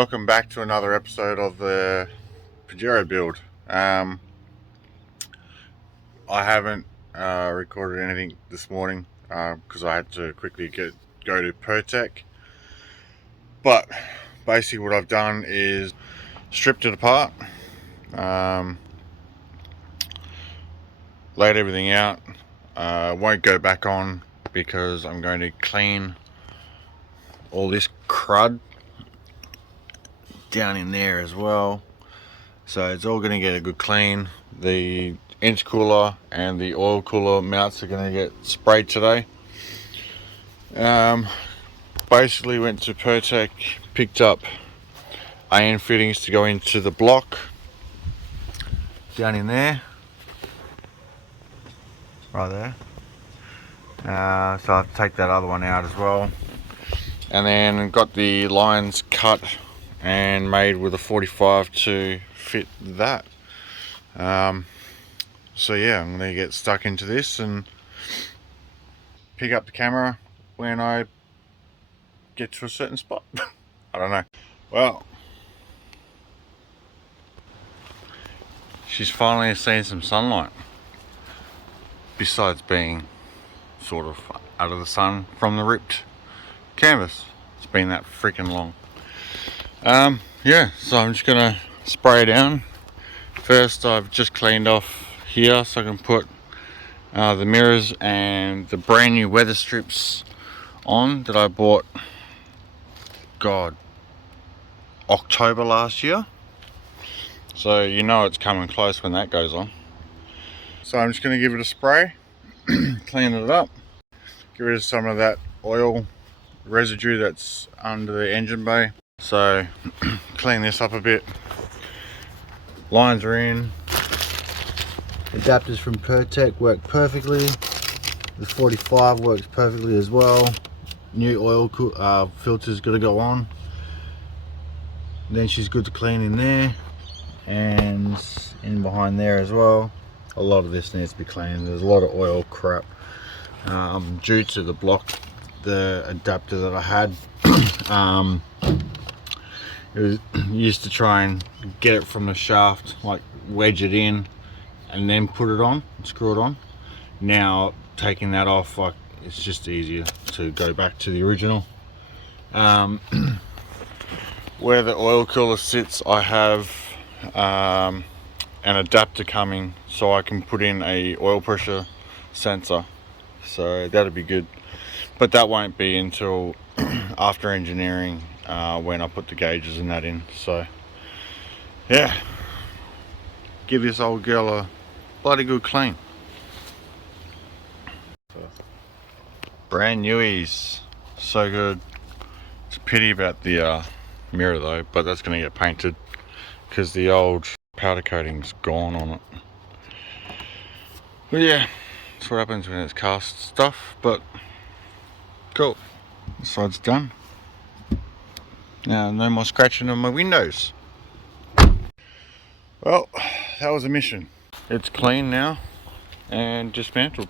Welcome back to another episode of the Pajero build. I haven't recorded anything this morning because I had to quickly go to Pirtek. But basically what I've done is stripped it apart, laid everything out. Won't go back on because I'm going to clean all this crud down in there as well, so it's all going to get a good clean. The intercooler and the oil cooler mounts are going to get sprayed today. Basically went to Pirtek, picked up iron fittings to go into the block down in there, right there. So I have to take that other one out as well, and then got the lines cut and made with a 45 to fit that. So yeah, I'm going to get stuck into this and pick up the camera when I get to a certain spot. I don't know. Well, she's finally seen some sunlight, besides being sort of out of the sun from the ripped canvas. It's been that freaking long. Yeah, so I'm just gonna spray down. First, I've just cleaned off here so I can put the mirrors and the brand new weather strips on that I bought, God, October last year. So you know it's coming close when that goes on. So I'm just gonna give it a spray, clean it up, get rid of some of that oil residue that's under the engine bay. So clean this up a bit. Lines are in. Adapters from Pirtek work perfectly. The 45 works perfectly as well. New oil filter's got to go on. Then she's good to clean in there and in behind there as well. A lot of this needs to be cleaned. There's a lot of oil crap due to the adapter that I had. It was used to try and get it from the shaft, like wedge it in and then put it on, screw it on. Now taking that off, like, it's just easier to go back to the original. Where the oil cooler sits, I have an adapter coming so I can put in a oil pressure sensor, so that'll be good, but that won't be until after engineering, when I put the gauges and that in. So yeah, give this old girl a bloody good clean. Brand newies, so good. It's a pity about the mirror though, but that's going to get painted because the old powder coating's gone on it. But yeah, that's what happens when it's cast stuff. But cool, this side's done. Now no more scratching on my windows. Well, that was a mission. It's clean now and dismantled.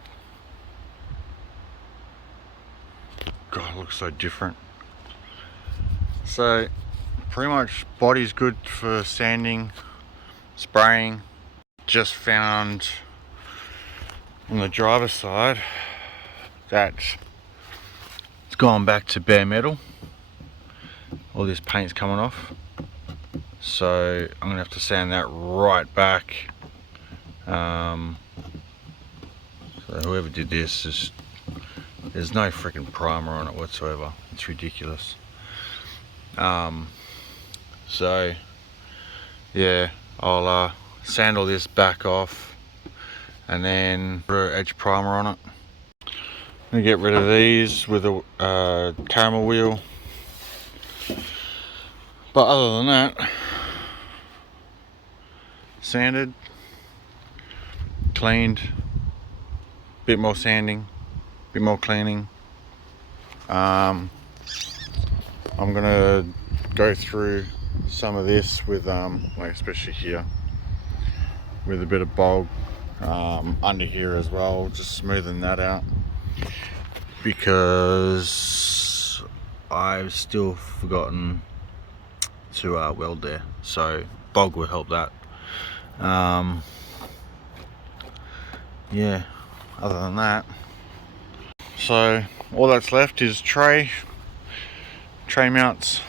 God, it looks so different. So pretty much body's good for sanding, spraying. Just found on the driver's side that it's gone back to bare metal. All this paint's coming off, so I'm gonna have to sand that right back. So whoever did this, there's no freaking primer on it whatsoever. It's ridiculous. So yeah, I'll sand all this back off and then put an edge primer on it. I'm gonna get rid of these with a caramel wheel. But other than that, sanded, cleaned, bit more sanding, bit more cleaning. I'm gonna go through some of this with like especially here with a bit of bog under here as well, just smoothing that out, because I've still forgotten to weld there, so bog will help that. Yeah, other than that, so all that's left is tray mounts,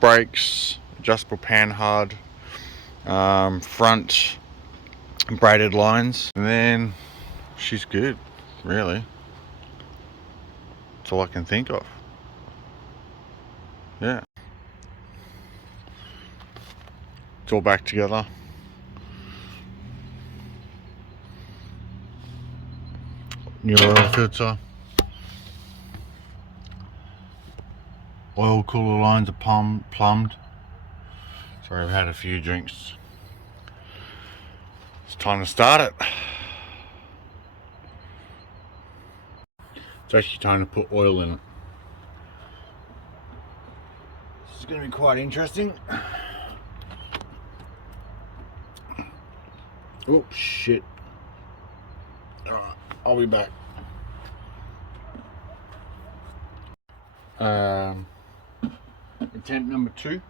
brakes, adjustable panhard, front braided lines, and then she's good, really. That's all I can think of. Yeah, it's all back together. New oil filter, oil cooler lines are plumbed. Sorry, I've had a few drinks. It's time to start it. It's actually time to put oil in it. This is going to be quite interesting. Oh shit. Alright, I'll be back. Attempt number 2.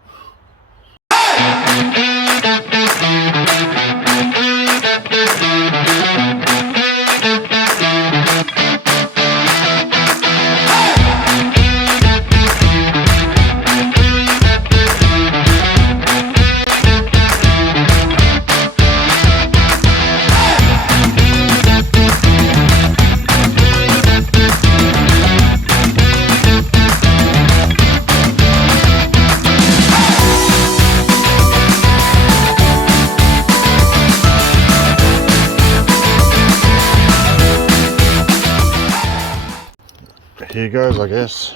Here goes, I guess.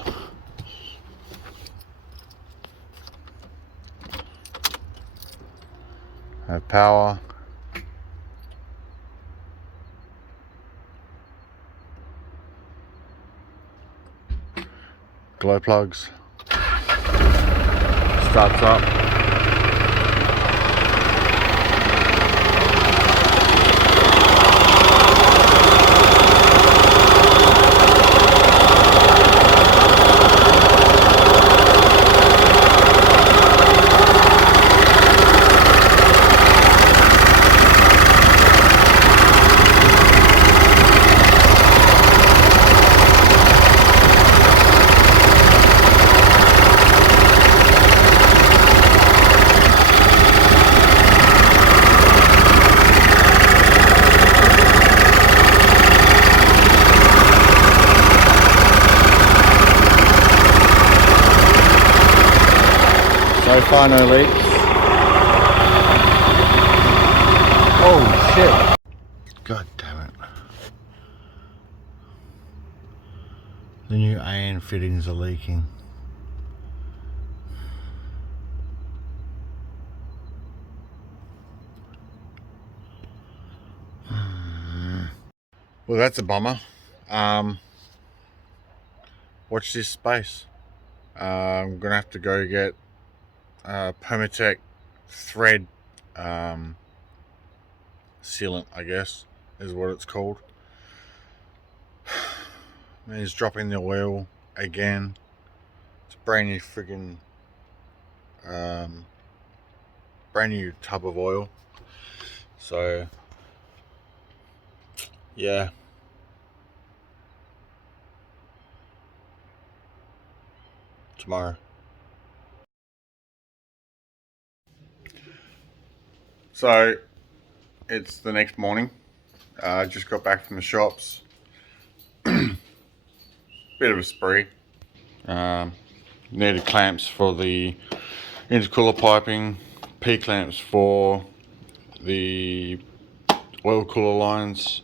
Have power. Glow plugs. Starts up. So far, no leaks. Oh shit! God damn it. The new AN fittings are leaking. Well, that's a bummer. Watch this space. I'm gonna have to go get Pirtek thread sealant, I guess is what it's called. And he's dropping the oil again. It's a brand new friggin' brand new tub of oil. So yeah, tomorrow. So it's the next morning. I just got back from the shops. Bit of a spree. Needed clamps for the intercooler piping, P clamps for the oil cooler lines,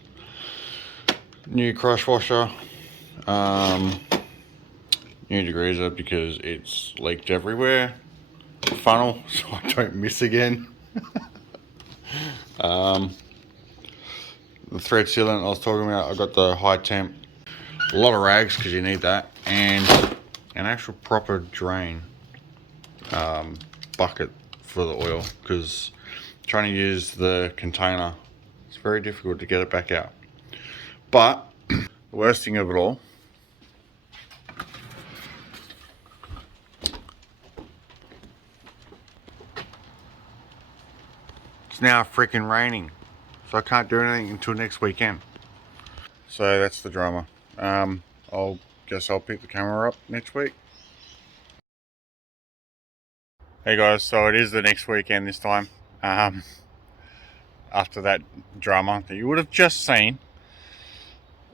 new crush washer, new degreaser because it's leaked everywhere, funnel so I don't miss again. The thread sealant I was talking about, I got the high temp, a lot of rags because you need that, and an actual proper drain bucket for the oil, because trying to use the container, it's very difficult to get it back out. But the worst thing of it all, now freaking raining, so I can't do anything until next weekend. So that's the drama. I'll pick the camera up next week. Hey guys, so it is the next weekend this time. After that drama that you would have just seen.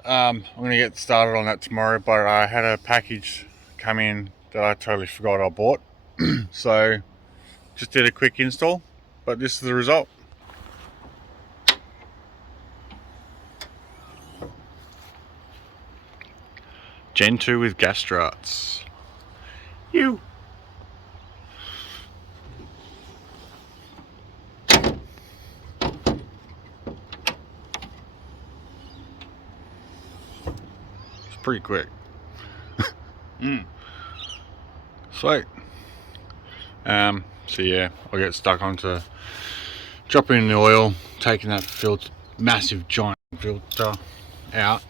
I'm going to get started on that tomorrow, but I had a package come in that I totally forgot I bought. So just did a quick install, but this is the result. Gen 2 with gas struts. You. It's pretty quick. Sweet. So yeah, I'll get stuck onto dropping in the oil, taking that filter, massive giant filter out,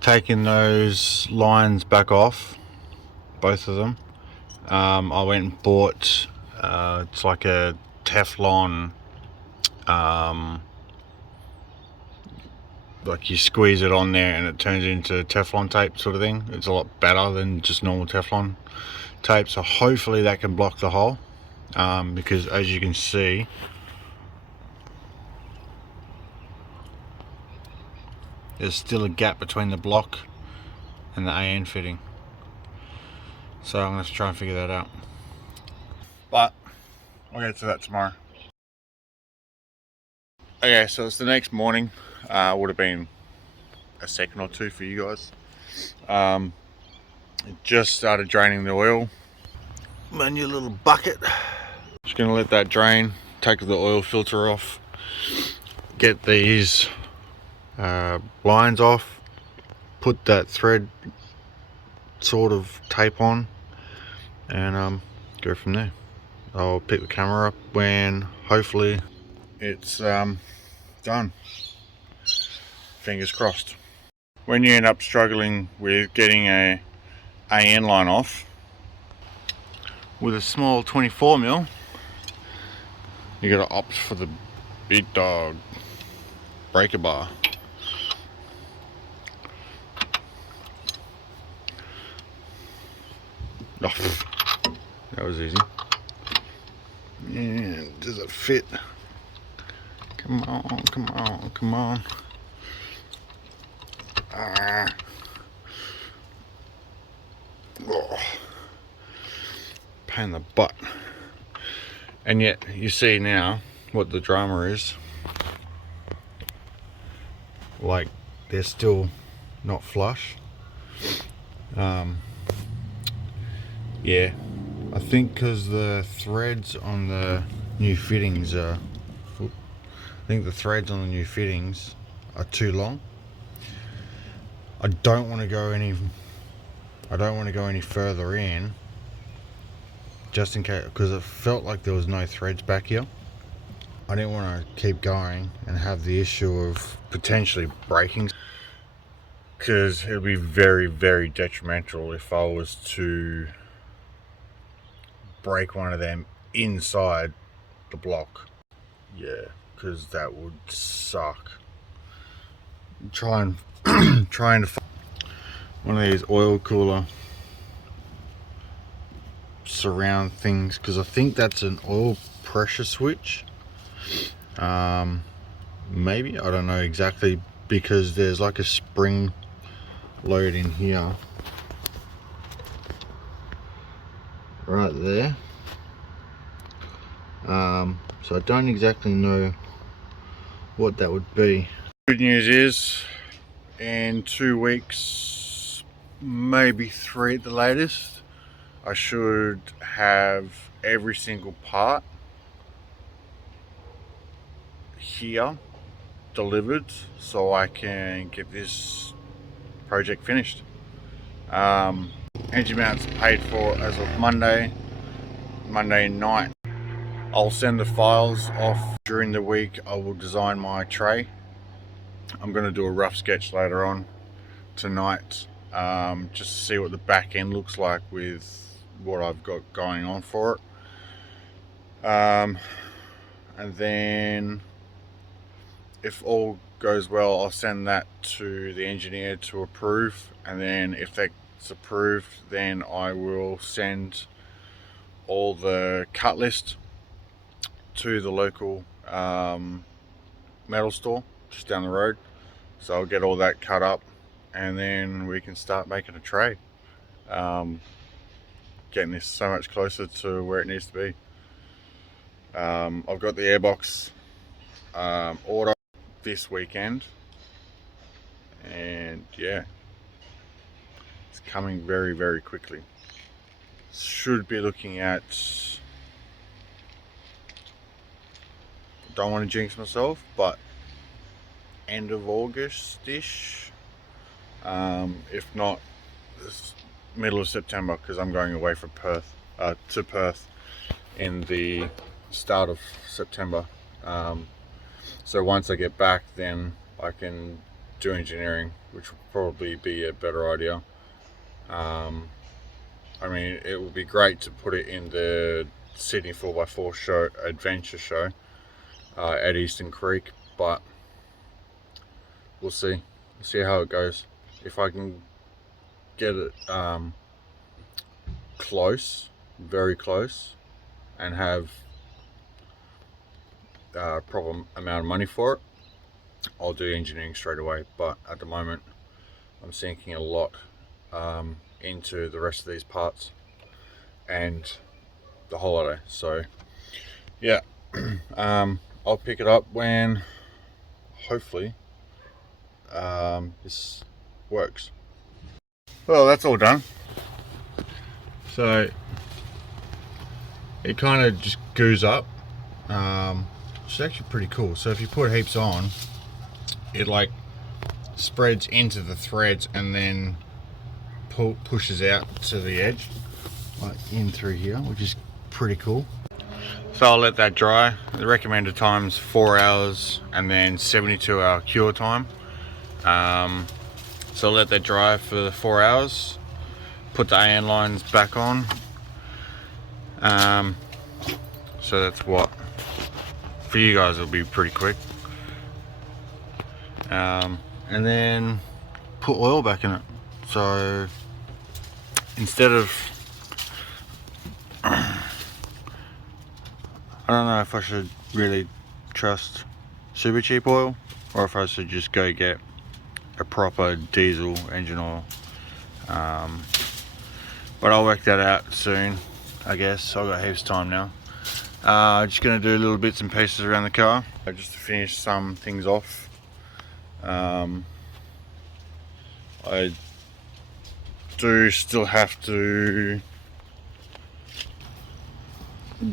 taking those lines back off, both of them. I went and bought it's like a Teflon, like you squeeze it on there and it turns into Teflon tape sort of thing. It's a lot better than just normal Teflon tape, so hopefully that can block the hole, because as you can see, there's still a gap between the block and the AN fitting, so I'm going to try and figure that out, but I'll get to that tomorrow. Okay, so it's the next morning. Would have been a second or two for you guys. It just started draining the oil. My new little bucket. Just gonna let that drain, take the oil filter off, get these lines off, put that thread sort of tape on, and go from there. I'll pick the camera up when hopefully it's done. Fingers crossed. When you end up struggling with getting a AN line off with a small 24mm, you gotta opt for the big dog breaker bar. Oh, that was easy. Yeah, does it fit? Come on, come on, come on. Oh, pain in the butt. And yet you see now what the drama is. Like, they're still not flush. Yeah, I think because the threads on the new fittings are, are too long. I don't want to go any further in, just in case, because it felt like there was no threads back here. I didn't want to keep going and have the issue of potentially breaking, because it would be very, very detrimental if I was to break one of them inside the block. Yeah, because that would suck. Trying to find one of these oil cooler surround things, because I think that's an oil pressure switch. Maybe, I don't know exactly, because there's like a spring load in here right there. So I don't exactly know what that would be. Good news is, in 2 weeks, maybe 3 at the latest, I should have every single part here delivered, so I can get this project finished. Engine mounts paid for as of Monday night. I'll send the files off during the week. I will design my tray. I'm going to do a rough sketch later on tonight, just to see what the back end looks like with what I've got going on for it. And then if all goes well, I'll send that to the engineer to approve, and then if that's approved, then I will send all the cut list to the local metal store just down the road. So I'll get all that cut up, and then we can start making a tray. Getting this so much closer to where it needs to be. I've got the airbox order this weekend, and yeah, it's coming very, very quickly. Should be looking at, don't want to jinx myself, but end of August-ish. If not, this middle of September, because I'm going away from Perth to Perth in the start of September. So once I get back, then I can do engineering, which will probably be a better idea. I mean, it would be great to put it in the Sydney 4x4 show, adventure show at Eastern Creek, but we'll see. We'll see how it goes. If I can get it close, very close, and have a proper amount of money for it, I'll do engineering straight away. But at the moment, I'm sinking a lot into the rest of these parts and the holiday. So yeah, I'll pick it up when hopefully this works. Well, that's all done. So it kind of just goos up. It's actually pretty cool. So if you put heaps on, it like spreads into the threads and then pushes out to the edge, like in through here, which is pretty cool. So I'll let that dry. The recommended time's 4 hours and then 72-hour cure time. So I'll let that dry for 4 hours. Put the AN lines back on. So that's what, for you guys it'll be pretty quick. And then put oil back in it. So instead of, I don't know if I should really trust super cheap oil or if I should just go get a proper diesel engine oil. But I'll work that out soon, I guess. I've got heaps of time now. Just gonna do little bits and pieces around the car just to finish some things off. I do still have to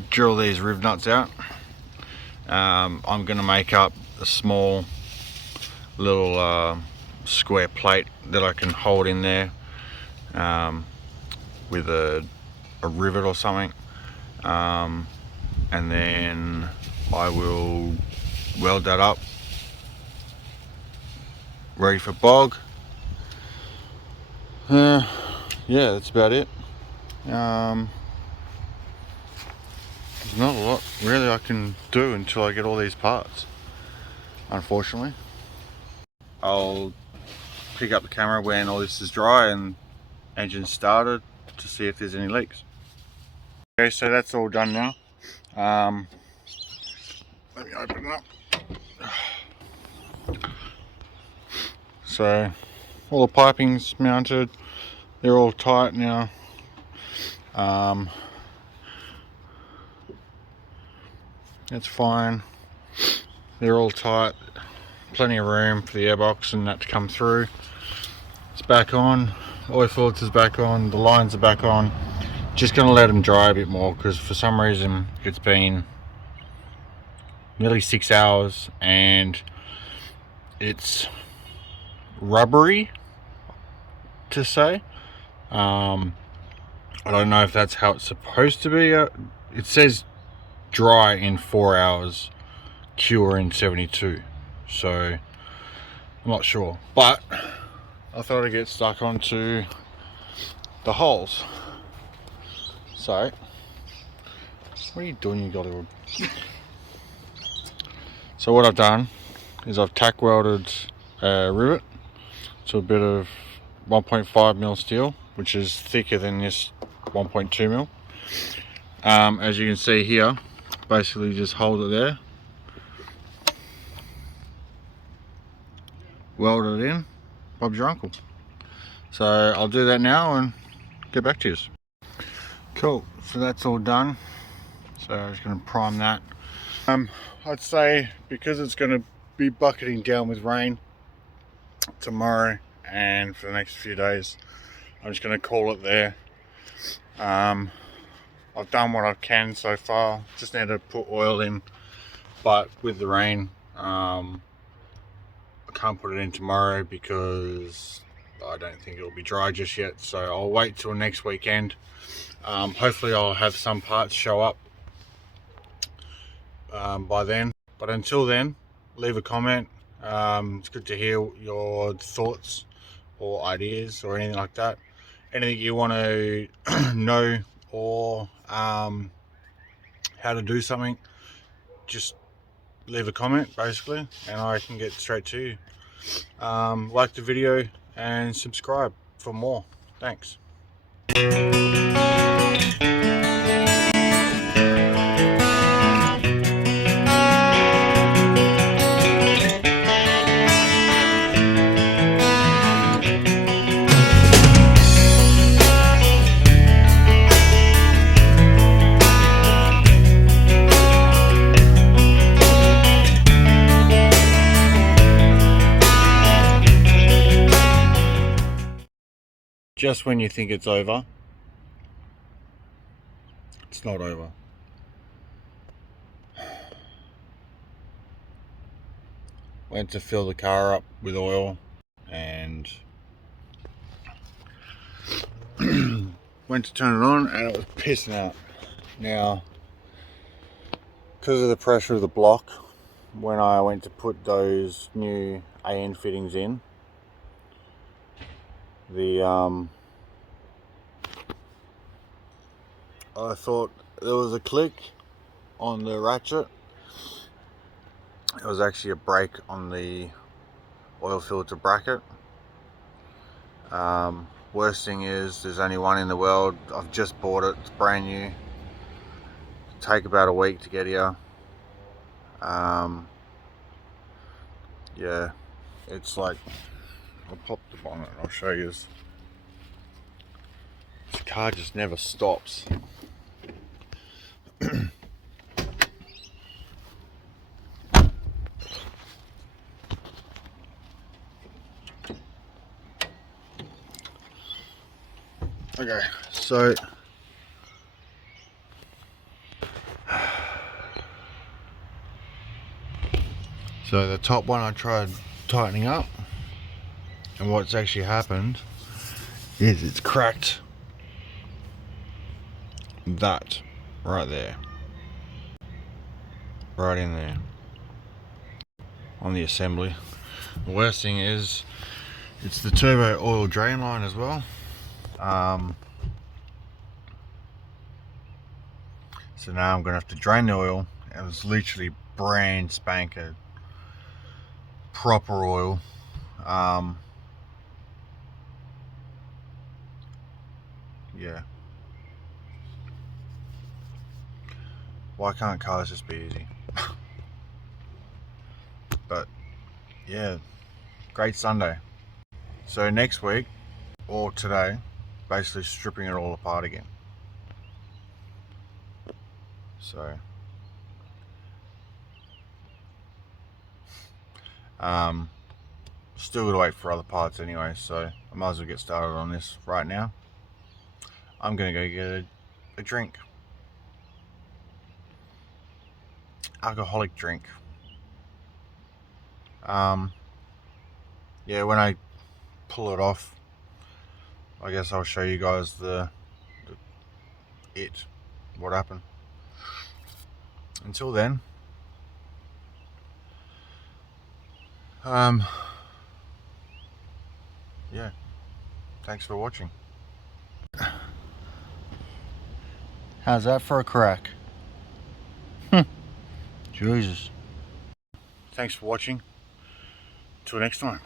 drill these riv nuts out. I'm gonna make up a small little square plate that I can hold in there with a rivet or something, and then I will weld that up, ready for bog. Yeah, that's about it. There's not a lot really I can do until I get all these parts, unfortunately. I'll pick up the camera when all this is dry and engine started to see if there's any leaks. Okay, so that's all done now. Let me open it up. So all the piping's mounted, they're all tight now. That's fine, they're all tight, plenty of room for the airbox and that to come through. It's back on, oil filter's back on, the lines are back on. Just gonna let them dry a bit more because for some reason it's been nearly 6 hours and it's rubbery to say. I don't know if that's how it's supposed to be. It says dry in 4 hours, cure in 72, so I'm not sure, but I thought I'd get stuck onto the holes. So What are you doing, you Gollywood? So what I've done is I've tack welded a rivet to a bit of 1.5mm steel, which is thicker than this 1.2mm. As you can see here, basically just hold it there, weld it in, Bob's your uncle. So I'll do that now and get back to you. Cool, so that's all done. So I'm just going to prime that. I'd say because it's going to be bucketing down with rain tomorrow and for the next few days, I'm just going to call it there. I've done what I can so far, just need to put oil in, but with the rain I can't put it in tomorrow because I don't think it'll be dry just yet, so I'll wait till next weekend. Hopefully I'll have some parts show up by then, but until then, leave a comment. It's good to hear your thoughts or ideas or anything like that. Anything you want to know or how to do something, just leave a comment basically and I can get straight to you. Like the video and subscribe for more. Thanks. Just when you think it's over, it's not over. Went to fill the car up with oil and went to turn it on and it was pissing out. Now, because of the pressure of the block, when I went to put those new AN fittings in, I thought there was a click on the ratchet. It was actually a break on the oil filter bracket. Worst thing is there's only one in the world. I've just bought it, it's brand new. It'll take about a week to get here. Yeah, it's like, I'll pop the bonnet and I'll show you. This car just never stops. Okay, so the top one I tried tightening up, and what's actually happened is it's cracked that right there, right in there on the assembly. The worst thing is it's the turbo oil drain line as well. So now I'm gonna have to drain the oil. It was literally brand spanker, proper oil. Yeah. Why can't cars just be easy? But yeah, great Sunday. So next week or today, basically stripping it all apart again. So still gotta wait for other parts anyway, so I might as well get started on this right now. I'm gonna go get a drink, alcoholic drink. Yeah, when I pull it off, I guess I'll show you guys what happened. Until then, yeah, thanks for watching. How's that for a crack? Jesus. Thanks for watching. Till next time.